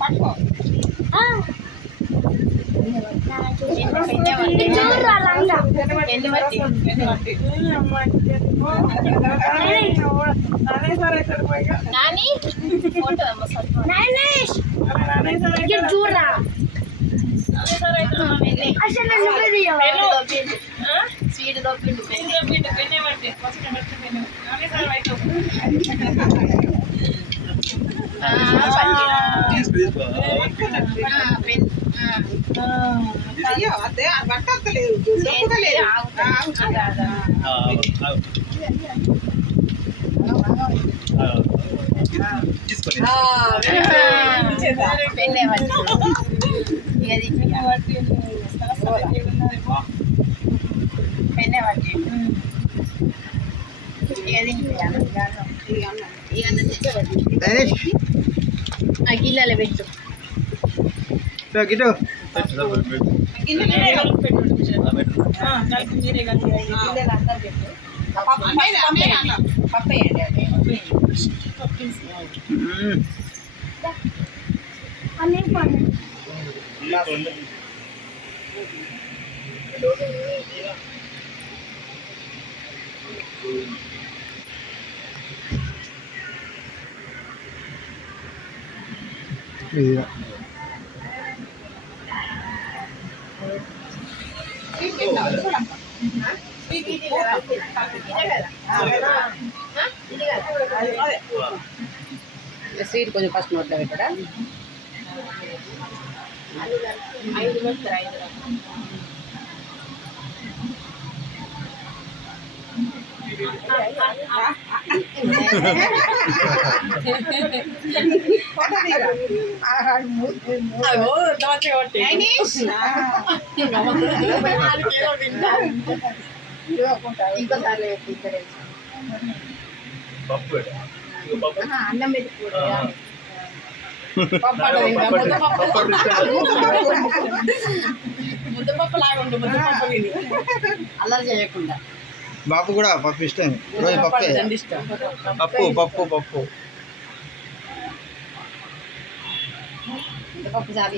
పట్టుకో స్వీట్ దొప్పిండు పెన్నే పట్టి అదే పట్టలేదు పెన్నే పట్టి పెన్నే పట్టి గిన్నెలో పెట్టు గిట్టు స్వీట్ కొంచెం ఫస్ట్ నోట్లో పెట్టడా ఇంకోసారి అన్నం పెట్టుకోడు ముద్దపప్పు లాగా ఉండు ముద్దపప్పు అల్లరి చేయకుండా బాపు కూడా పప్పు ఇష్టం రోజు పప్పే పప్పు పప్పు పప్పు ముద్దపప్పు చాలు